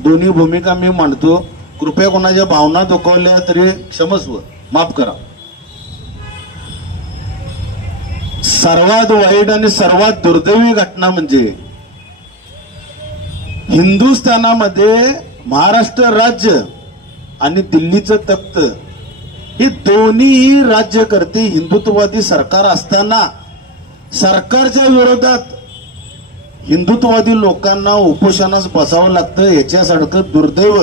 दोन्ही भूमिका मी मांडतो. कृपया कोणाच्या भावना दुखावल्या तरी क्षमस्व, माफ करा. सर्वात वाईट आणि सर्वात दुर्दैवी घटना म्हणजे हिंदुस्थानामध्ये महाराष्ट्र राज्य आणि दिल्लीचं तख्त हे दोन्ही राज्यकर्ते हिंदुत्ववादी सरकार असताना सरकारच्या विरोधात हिंदुत्ववादी लोकांना उपोषणास बसावं लागतं. याच्यासारखं दुर्दैव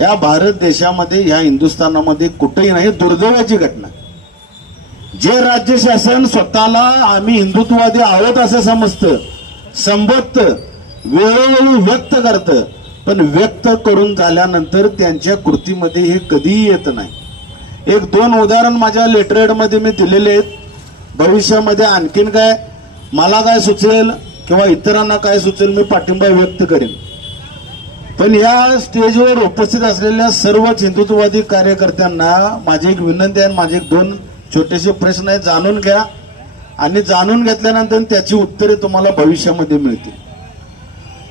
या भारत देशामध्ये, या हिंदुस्थानामध्ये कुठेही नाही. दुर्दैवाची घटना. जे राज्य शासन स्वतःला आम्ही हिंदुत्ववादी आहोत असं समजतं, संबोधतं, वेळोवेळी व्यक्त करतं, पण व्यक्त करून झाल्यानंतर त्यांच्या कृतीमध्ये हे कधीही येत नाही. एक दोन उदाहरण माझ्या लेटरहेडमध्ये मी दिलेले आहेत. भविष्यामध्ये आणखीन काय मला काय सुचेल किंवा इतरांना काय सुचेल मी पाठिंबा व्यक्त करेन. पण या स्टेजवर उपस्थित असलेल्या सर्वच हिंदुत्ववादी कार्यकर्त्यांना माझी एक विनंती आहे, माझे एक दोन छोटेसे प्रश्न आहेत, जाणून घ्या आणि जाणून घेतल्यानंतर त्याची उत्तरे तुम्हाला भविष्यामध्ये मिळतील.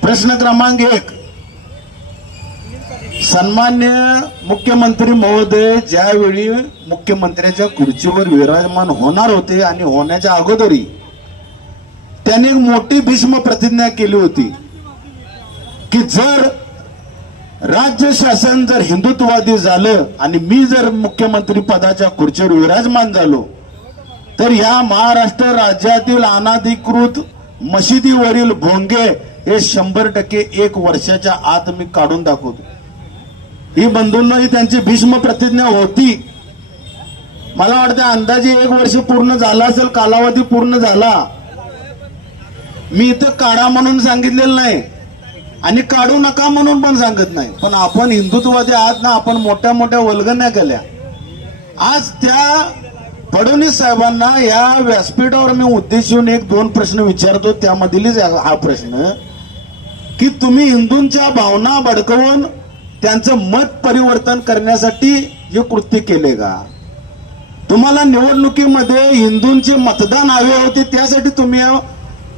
प्रश्न क्रमांक 1, सन्मान्य मुख्यमंत्री महोदय ज्यावेळी मुख्यमंत्र्याच्या खुर्चीवर विराजमान होणार होते आणि होण्याच्या अगोदरही त्यांनी एक मोठी भीष्म प्रतिज्ञा केली होती की जर राज्य शासन जर हिंदुत्ववादी झालं आणि मी जर मुख्यमंत्री पदाच्या खुर्चीवर विराजमान झालो तर या महाराष्ट्र राज्यातील अनाधिकृत मशिदीवरील भोंगे हे 100% 1 वर्षाच्या आत मी काढून दाखवतो. ही बंधूंना ही त्यांची भीष्म प्रतिज्ञा होती. मला वाटतं अंदाजे 1 वर्ष पूर्ण झाला असेल, कालावधी पूर्ण झाला. मी इथं काढा म्हणून सांगितलेलं नाही आणि काढू नका म्हणून पण सांगत नाही, पण आपण हिंदुत्ववादी आहात ना, आपण मोठ्या मोठ्या वल्गण्या केल्या. आज त्या फडणवीस साहेबांना या व्यासपीठावर मी उद्देशून 1-2 प्रश्न विचारतो. त्यामधीलच हा प्रश्न की तुम्ही हिंदूंच्या भावना भडकवून त्यांचं मत परिवर्तन करण्यासाठी हे कृत्य केले का? तुम्हाला निवडणुकीमध्ये हिंदूंचे मतदान हवे होते त्यासाठी तुम्ही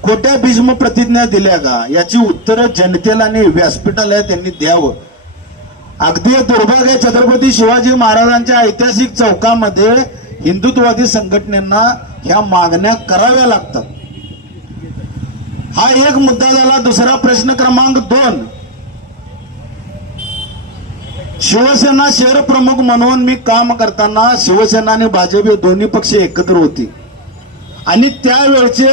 खोट्या भीष्म प्रतिज्ञा दिल्या का? याची उत्तरं जनतेला आणि व्यासपीठाला त्यांनी द्यावं. अगदी दुर्भाग्य छत्रपती शिवाजी महाराजांच्या ऐतिहासिक चौकामध्ये हिंदुत्ववादी संघटनेना ह्या मागण्या कराव्या लागतात. हा एक मुद्दा झाला. दुसरा प्रश्न क्रमांक 2, शिवसेना शहर प्रमुख म्हणून मी काम करताना शिवसेना आणि भाजप हे दोन्ही पक्ष एकत्र होते आणि त्यावेळचे